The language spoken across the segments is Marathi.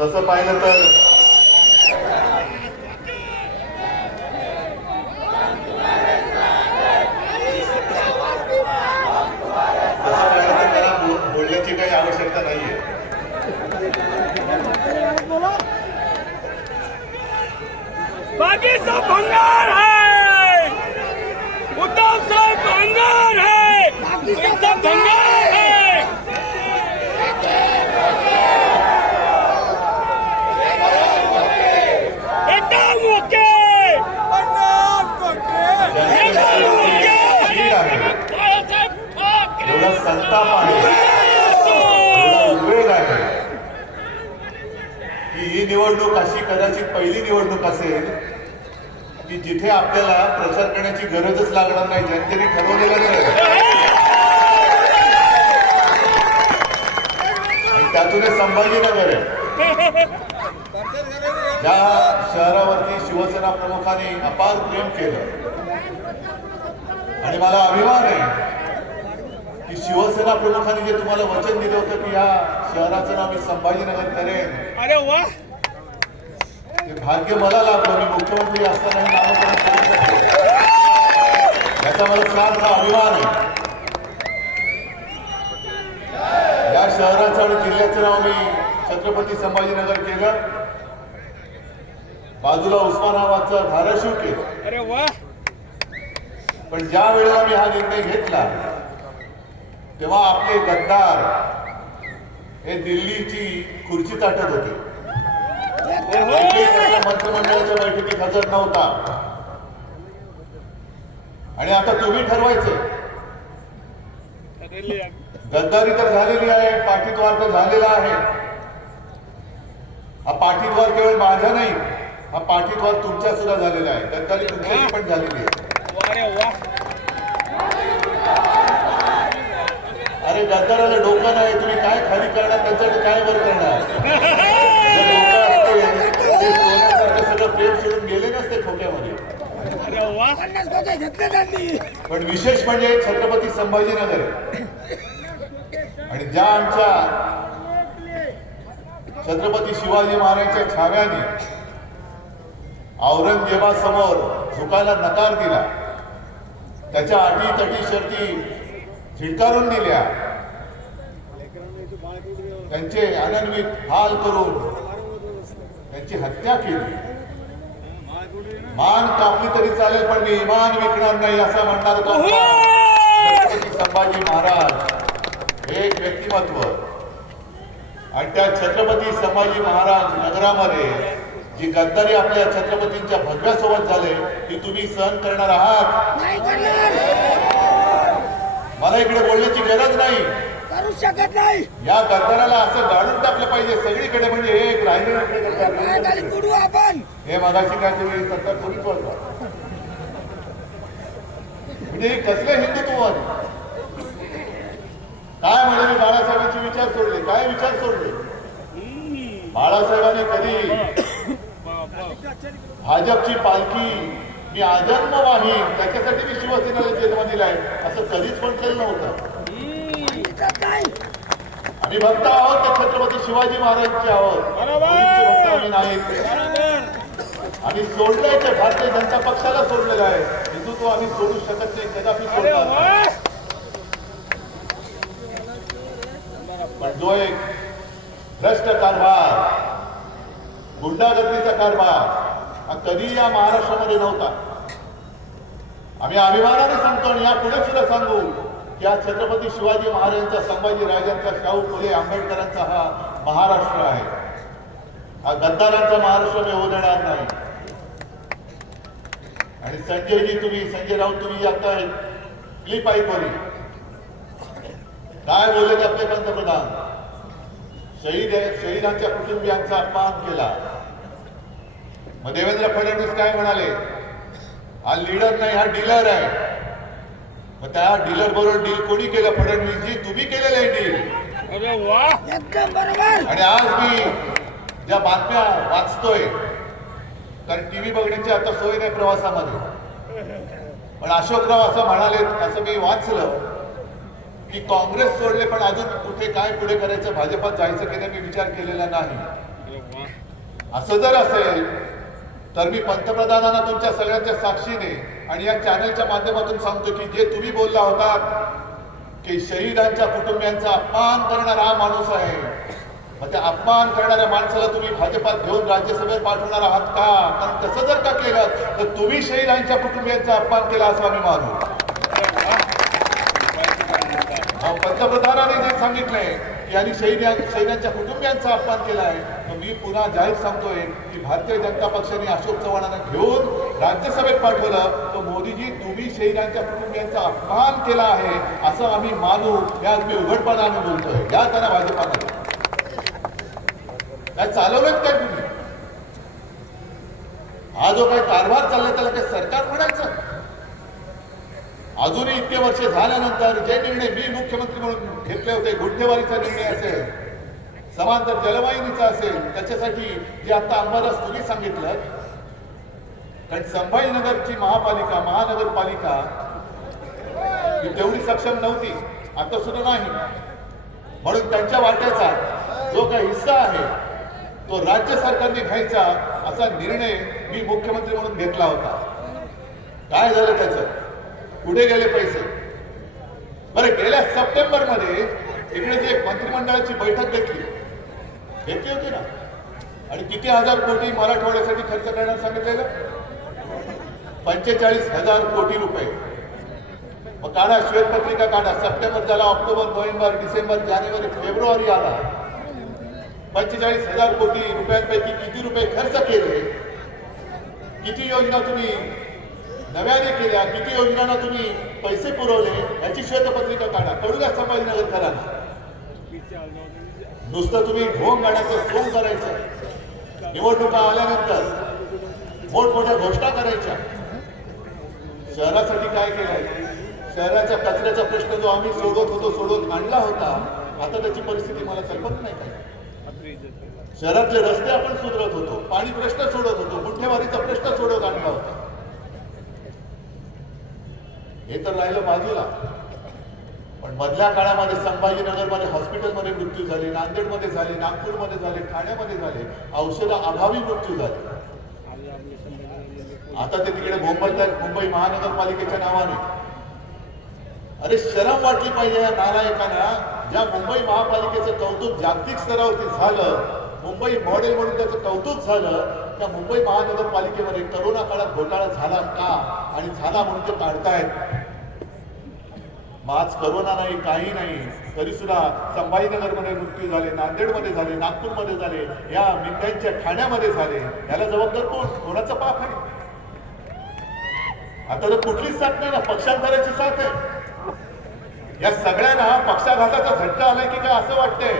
तसं पाहिलं तर. त्याला बोलण्याची काही आवश्यकता नाहीये. बाकी सब भंगार है! उद्धव साहब भंगार है! ये सब भंगार एवढा संताप आहे. उद्वेग आहे की ही निवडणूक अशी कदाचित पहिली निवडणूक असेल की जिथे आपल्याला प्रचार करण्याची गरजच लागणार नाही जनतेने ठरवलेलं नाही. त्यातून संभाजीनगर आहे. ज्या शहरावरती शिवसेना प्रमुखांनी अपार प्रेम केलं. आणि मला अभिमान आहे की शिवसेना प्रमुखांनी जे तुम्हाला वचन दिलं होतं की या शहराचं नाव मी संभाजीनगर करेन? अरे वाह ते भाग्य मला लाभलं. मी मुख्यमंत्री असताना याचा मला फार अभिमान आहे. या शहराचं आणि जिल्ह्याचं नाव मी छत्रपती संभाजीनगर केलं. बाजूला उस्मानाबादचं धाराशिव केलं. पण ज्या वेळेला मी हा निर्णय घेतला तेव्हा आपले गद्दार हे दिल्लीची खुर्ची ताटत होते. मंत्रिमंडळाच्या बैठकीत हजर नव्हता. आणि आता तुम्ही ठरवायचं. गद्दारी तर झालेली आहे पाठीद्वार तर झालेला आहे. हा पाठीद्वार केवळ माझा नाही हा पाठीद्वार तुमच्या सुद्धा झालेला आहे. गद्दारी तुमच्याची पण झालेली आहे. अरे गद्दाराला डोकं नाही तुम्ही काय खाली करणार त्यांच्याकडे काय वर करणार? ते सगळं प्रेम सोडून गेले नसते खोक्यामध्ये पण विशेष म्हणजे छत्रपती संभाजीनगर. आणि ज्या आमच्या छत्रपती शिवाजी महाराजांच्या छाव्याने औरंगजेबासमोर झुकायला नकार दिला त्याच्या अटी तटी शर्ती झिडकारून दिल्या त्यांचे अनन्वित हाल करून त्यांची हत्या केली. मान कापली तरी चालेल पण मी इमान विकणार नाही असं म्हणणार तो संभाजी महाराज हे एक व्यक्तिमत्व. आणि त्या छत्रपती संभाजी महाराज नगरामध्ये जी गद्दारी आपल्या छत्रपतींच्या भगव्यासोबत झाले ती तुम्ही सहन करणार आहात. मला इकडे बोलण्याची गरज नाही. करू शकत नाही. या गद्दाराला असं गाडून टाकलं पाहिजे. सगळीकडे म्हणजे हे एक. पायाखाली तुडू आपण. हे मगाशी काय तुम्ही सत्ता तुम्हीच बोलता म्हणजे हे कसले हिंदुत्ववादी काय म्हणजे मी बाळासाहेबांचे विचार सोडले? काय विचार सोडले? बाळासाहेबांनी कधी भाजपची पालखी मी आजन्म वाहीन त्याच्यासाठी मी शिवसेनेला जन्म दिलाय. असं कधीच म्हटलेलं नव्हतं. आम्ही भक्त आहोत ते छत्रपती शिवाजी महाराजांचे आहोत. आम्ही आम्ही सोडलंय ते भारतीय जनता पक्षाला सोडलेलं आहे. हिंदुत्व आम्ही सोडू शकत नाही कदापि सोडणार पण जो एक भ्रष्ट कारभार गुंडागर्दीचा कारभार हा कधी या महाराष्ट्रामध्ये नव्हता. आम्ही अभिमानाने सांगतो आणि यापुढे सुद्धा सांगू. या छत्रपती शिवाजी महाराजांचा संभाजी राजांचा शाहू फुले आंबेडकरांचा हा महाराष्ट्र आहे. हा गद्दारांचा महाराष्ट्र मी होऊ देणार नाही. आणि संजयजी तुम्ही संजय राऊत तुम्ही आता क्लिप ऐकवली काय बोलले आपले पंतप्रधान? शहीद शहीदांच्या कुटुंबियांचा अपमान केला. मग देवेंद्र फडणवीस काय म्हणाले? हा लीडर नाही हा डीलर आहे. मग त्या डीलर बरोबर डील कोणी केलं? फडणवीसजी तुम्ही केलेलं आहे डील अरे वाह एकदम बरोबर. आणि आज मी ज्या बातम्या वाचतोय कारण टीव्ही बघण्याची आता सोय नाही प्रवासामध्ये. पण अशोकराव असं म्हणाले असं मी वाचलं की काँग्रेस सोडले पण अजून कुठे काय पुढे करायचं भाजपात जायचं की नाही मी विचार केलेला नाही. असं जर असेल तर मी पंतप्रधानांना तुमच्या सगळ्यांच्या साक्षीने आणि या चॅनलच्या माध्यमातून सांगतो की जे तुम्ही बोलला होता की शहीदांच्या कुटुंबियांचा अपमान करणारा हा माणूस आहे. मग त्या अपमान करणाऱ्या माणसाला तुम्ही भाजपात घेऊन राज्यसभेत पाठवणार आहात का? कारण तसं जर का केलं तर तुम्ही शहीदांच्या कुटुंबियांचा अपमान केला असं आम्ही मानू. अहो, पंतप्रधानांनी जे सांगितलंय की यांनी शहीद शहीदांच्या कुटुंबियांचा अपमान केला आहे मी पुन्हा जाहीर सांगतोय की भारतीय जनता पक्षाने अशोक चव्हाणांना घेऊन राज्यसभेत पाठवलं. तर मोदीजी तुम्ही शहीदांच्या कुटुंबियांचा अपमान केला आहे असं आम्ही मानू. या मी उघडपणाने बोलतोय. या त्यांना भाजपामध्ये काय चालवलं काय तुम्ही? हा जो काही कारभार चाललाय त्याला काही सरकार म्हणायचं? अजूनही इतके वर्ष झाल्यानंतर जे निर्णय मी मुख्यमंत्री म्हणून घेतले होते गुंठेवारीचा निर्णय असेल समांतर जलवाहिनीचा असेल त्याच्यासाठी जे आता अंबादास तुम्ही सांगितलं कारण संभाजीनगरची महापालिका महानगरपालिका ही तेवढी सक्षम नव्हती आता सुद्धा नाही. म्हणून त्यांच्या वाट्याचा जो काही हिस्सा आहे तो राज्य सरकारने घ्यायचा असा निर्णय मी मुख्यमंत्री म्हणून घेतला होता. काय झालं त्याचं? कुठे गेले पैसे? बरं गेल्या सप्टेंबरमध्ये इकडे जी एक मंत्रिमंडळाची बैठक घेतली घेतली होती ना. आणि किती हजार कोटी मराठवाड्यासाठी खर्च करण्यास सांगितलेलं? पंचेचाळीस हजार कोटी रुपये. मग काढा श्वेतपत्रिका काढा. सप्टेंबर झाला ऑक्टोबर नोव्हेंबर डिसेंबर जानेवारी फेब्रुवारी आला. पंचेचाळीस हजार कोटी रुपयांपैकी किती रुपये खर्च केले? किती योजना तुम्ही नव्याने केल्या? किती योजनांना तुम्ही पैसे पुरवले? याची श्वेतपत्रिका काढा. कळू द्या संभाजीनगरकरांना नुसतं तुम्ही ढोंग गाण्याचं सोंग करायचं. निवडणुका आल्यानंतर मोठमोठ्या घोषणा करायच्या. शहरासाठी काय केलंय? शहराच्या कचऱ्याचा प्रश्न जो आम्ही सोडवत होतो सोडवत आणला होता आता त्याची परिस्थिती मला कल्पत नाही काय. शहरातले रस्ते आपण सुधारत होतो पाणी प्रश्न सोडत होतो गुंठेवारीचा प्रश्न सोडवत आणला होता. हे तर राहिलं बाजूला. पण मधल्या काळामध्ये संभाजीनगरमध्ये हॉस्पिटलमध्ये मृत्यू झाले नांदेडमध्ये झाले नागपूरमध्ये झाले ठाण्यामध्ये झाले औषधा अभावी मृत्यू झाले. आता ते तिकडे मुंबईत मुंबई महानगरपालिकेच्या नावाने. अरे शरम वाटली पाहिजे या नालायकांना ज्या मुंबई महापालिकेचं कौतुक जागतिक स्तरावरती झालं मुंबई मॉडेल म्हणून त्याचं कौतुक झालं त्या मुंबई महानगरपालिकेमध्ये करोना काळात घोटाळा झाला का? आणि झाला म्हणून ते काढतायत आज करोना नाही काही नाही. तरी सुद्धा संभाजीनगरमध्ये मृत्यू झाले नांदेडमध्ये झाले नागपूरमध्ये झाले या मित्रांच्या ठाण्यामध्ये झाले. याला जबाबदार कोण? कोणाचं पाप आहे? आता तर कुठलीच साथ नाही ना पक्षांतराची साथ आहे. या सगळ्यांना पक्षाघाताचा झटका आलाय की काय असं वाटतंय?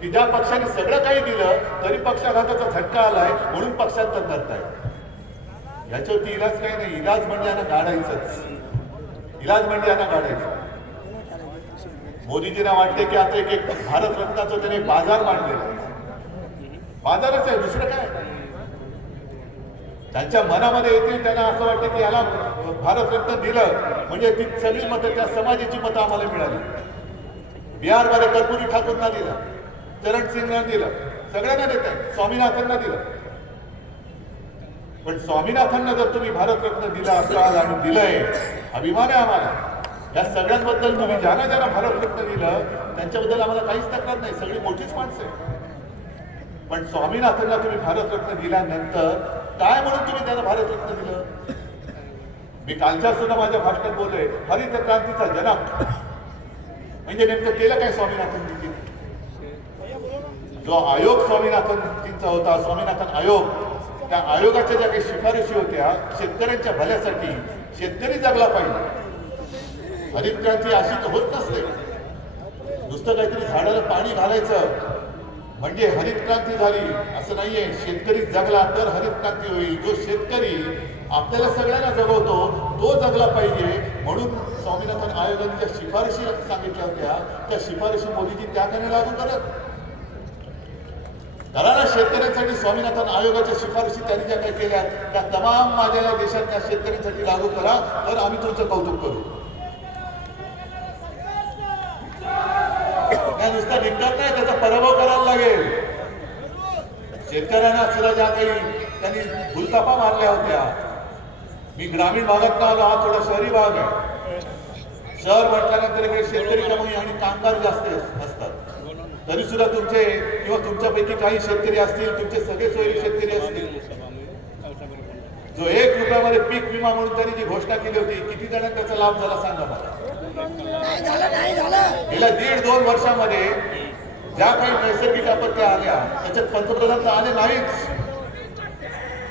की ज्या पक्षाने सगळं काही दिलं तरी पक्षाघाताचा झटका आलाय म्हणून पक्षांतर करताय. याच्यावरती इलाज काही नाही. इलाज म्हणजे यांना गाडायचंच इलाज म्हणजे यांना गाडायचं मोदीजींना वाटते की आता एक एक भारत रत्नाचं त्याने बाजार मांडलेला आहे. बाजारच आहे दुसरं काय? त्यांच्या मनामध्ये येतील त्यांना असं वाटतं की याला भारतरत्न दिलं म्हणजे ती सगळी मतं त्या समाजाची मतं आम्हाला मिळाली. बिहारमध्ये कर्पुरी ठाकूरना दिलं चरण सिंगना दिलं सगळ्यांना देत आहे स्वामीनाथनना दिलं. पण स्वामीनाथांना जर तुम्ही भारतरत्न दिला असाल आणि दिलंय अभिमान आहे आम्हाला. या सगळ्यांबद्दल तुम्ही ज्यांना ज्यांना भारतरत्न दिलं त्यांच्याबद्दल आम्हाला काहीच तक्रार नाही. सगळी मोठीच माणसं आहे पण स्वामीनाथनला तुम्ही भारतरत्न दिल्यानंतर काय म्हणून तुम्ही त्यांना भारतरत्न दिलं मी कालच्या सुद्धा माझ्या भाषणात बोलले हरित क्रांतीचा जनक. म्हणजे नेमकं केलं काय स्वामीनाथनजींनी जो आयोग स्वामीनाथनजींचा होता स्वामीनाथन आयोग त्या आयोगाच्या ज्या काही शिफारशी होत्या शेतकऱ्यांच्या भल्यासाठी शेतकरी जगला पाहिजे. हरित क्रांती अशी तर होत नसते. नुसतं काहीतरी झाडाला पाणी घालायचं. म्हणजे हरित क्रांती झाली असं नाहीये. शेतकरी जगला तर हरित क्रांती होईल. जो शेतकरी आपल्याला सगळ्यांना जगवतो तो जगला पाहिजे. म्हणून स्वामीनाथन आयोगाने ज्या शिफारशी सांगितल्या होत्या. त्या शिफारशी मोदीजी त्याकडे लागू करत. करा शेतकऱ्यांसाठी स्वामीनाथन आयोगाच्या शिफारशी त्यांनी ज्या काही केल्या त्या तमाम माझ्या देशात देशातल्या शेतकऱ्यांसाठी लागू करा. तर आम्ही तुमचं कौतुक करू त्या नुसता निघतात नाही त्याचा पराभव करायला लागेल शेतकऱ्यांना सुद्धा ज्या काही त्यांनी भूलतापा मारल्या होत्या. मी ग्रामीण भागात आलो? हा थोडा शहरी भाग आहे. शहर म्हटल्यानंतर इकडे शेतकरी कमी आणि कामगार जास्त असतात. तरी सुद्धा तुमचे किंवा तुमच्यापैकी काही शेतकरी असतील तुमचे सगळे सोयरी शेतकरी असतील. जो एक रुपयामध्ये पीक विमा म्हणून त्यांनी जी घोषणा केली होती किती जणांना त्याचा लाभ झाला सांगा मला? नाही झालं नाही झालं. गेल्या दीड दोन वर्षामध्ये ज्या काही नैसर्गिक आपत्त्या आल्या त्याच्यात पंतप्रधान तर आले नाहीच.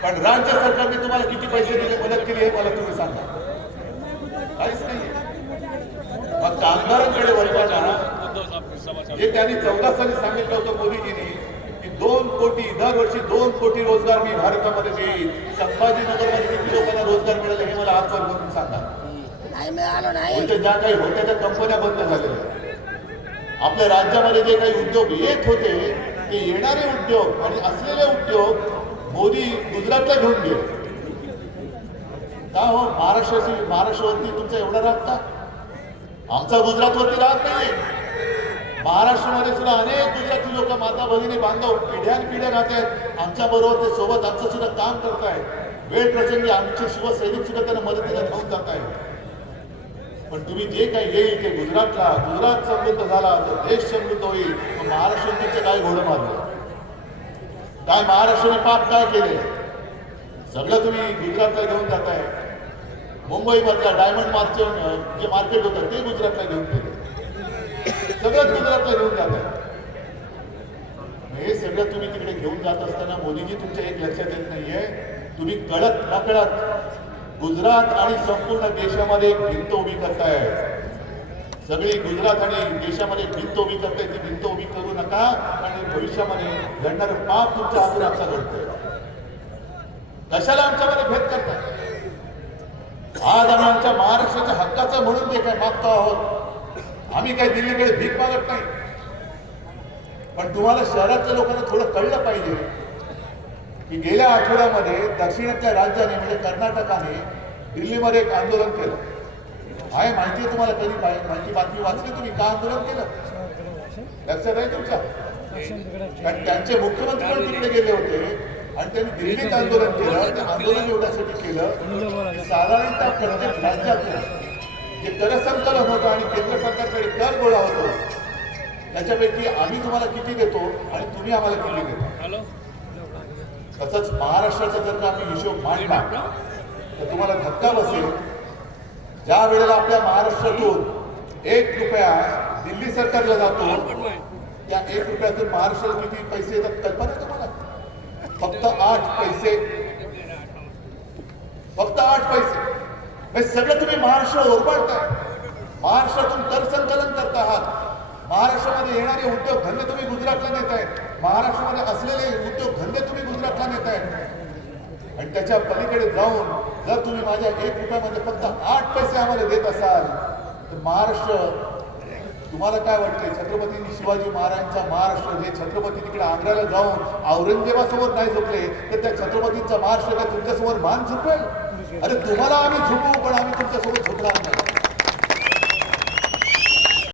पण राज्य सरकारने तुम्हाला किती पैसे दिले मदत केली हे मला तुम्ही सांगा. काहीच नाही मग कामगारांकडे वळताना जे त्यांनी चौदा साली सांगितलं होतं मोदीजींनी की दोन कोटी दरवर्षी दोन कोटी रोजगार मी भारतामध्ये देईल संभाजीनगरमध्ये किती लोकांना रोजगार मिळाले हे मला आजवर करून सांगा. नाही मिळालं नाही. उलट ज्या काही होत्या त्या कंपन्या बंद झालेल्या आपल्या राज्यामध्ये जे काही उद्योग येत होते ते येणारे उद्योग आणि असलेले उद्योग मोदी गुजरातला घेऊन गेले. का हो? महाराष्ट्राशी महाराष्ट्रावरती तुमचा एवढा राग का? आमचा गुजरातवरती राग नाही महाराष्ट्रामध्ये सुद्धा अनेक गुजराती लोक माता भगिनी बांधव पिढ्यान पिढ्या राहत आहेत. आमच्या बरोबर ते सोबत आमचं सुद्धा काम करतायत. वेळ प्रसंगी आमचे शिवसैनिक सुद्धा त्यांना मदतीला घेऊन जात आहेत पण तुम्ही जे काही येईल ते गुजरातला गुजरात समृद्ध झाला तर देश समृद्ध होईल. मग महाराष्ट्राचं काय घोडं मारलं. काय महाराष्ट्राने पाप काय केले? सगळं तुम्ही गुजरातला घेऊन जाताय. मुंबईमधल्या डायमंड मार्कचे जे मार्केट होतं ते गुजरातला घेऊन गेले सगळंच गुजरातला घेऊन जात आहे हे सगळं तुम्ही तिकडे घेऊन जात असताना मोदीजी तुमच्या एक लक्षात येत नाहीये. तुम्ही कळत नकळत गुजरात आणि संपूर्ण देशामध्ये एक भिंत उभी करताय. सगळी गुजरात आणि देशामध्ये भिंत उभी करताय. ती भिंत उभी करू नका आणि भविष्यामध्ये घडणारं पाप तुमच्या हातून आमचा घडतोय. कशाला आमच्यामध्ये भेद करताय? आज आम्ही आमच्या महाराष्ट्राच्या हक्काचं म्हणून ते काय मागतो आहोत आम्ही काय दिल्लीकडे भीक मागत नाही. पण तुम्हाला शहरातल्या लोकांना थोडं कळलं पाहिजे. की गेल्या आठवड्यामध्ये दक्षिणातल्या राज्याने म्हणजे कर्नाटकाने दिल्लीमध्ये एक आंदोलन केलं. आहे माहिती आहे तुम्हाला कधी माहिती बातमी वाचली तुम्ही? का आंदोलन केलं? लक्षात आहे तुमच्या. कारण त्यांचे मुख्यमंत्री पण तिकडे गेले होते आणि त्यांनी दिल्लीत आंदोलन केलं. ते आंदोलन एवढ्यासाठी केलं की साधारणतः प्रत्येक राज्यातून जे करसंकलन होतं आणि केंद्र सरकारकडे कर गोळा होतो त्याच्यापैकी आम्ही तुम्हाला किती देतो आणि तुम्ही आम्हाला किती देतो? तसंच महाराष्ट्राचा जर का आम्ही हिशोब मांडला तर तुम्हाला धक्का बसेल. ज्या वेळेला आपल्या महाराष्ट्रातून एक रुपया दिल्ली सरकारला जातो त्या एक रुपयातून महाराष्ट्राला किती पैसे येतात कल्पना तुम्हाला? फक्त आठ पैसे. फक्त आठ पैसे. सगळं तुम्ही महाराष्ट्र ओरबाडताय महाराष्ट्रातून कर संकलन करत आहात. महाराष्ट्रामध्ये येणारे उद्योग धंदे तुम्ही गुजरातला नेत आहेत महाराष्ट्रामध्ये असलेले उद्योग धंदे तुम्ही गुजरातला नेत आहे आणि त्याच्या पलीकडे जाऊन जर तुम्ही माझ्या एक रुपयामध्ये फक्त आठ पैसे आम्हाला देत असाल तर महाराष्ट्र तुम्हाला काय वाटतंय? छत्रपती शिवाजी महाराजांचा महाराष्ट्र हे छत्रपती तिकडे आग्र्याला जाऊन औरंगजेबासमोर नाही झोपले तर त्या छत्रपतींचा महाराष्ट्र काय तुमच्यासमोर मान झुकवेल? अरे तुम्हाला आम्ही झुकू पण आम्ही तुमच्यासोबत झुकणार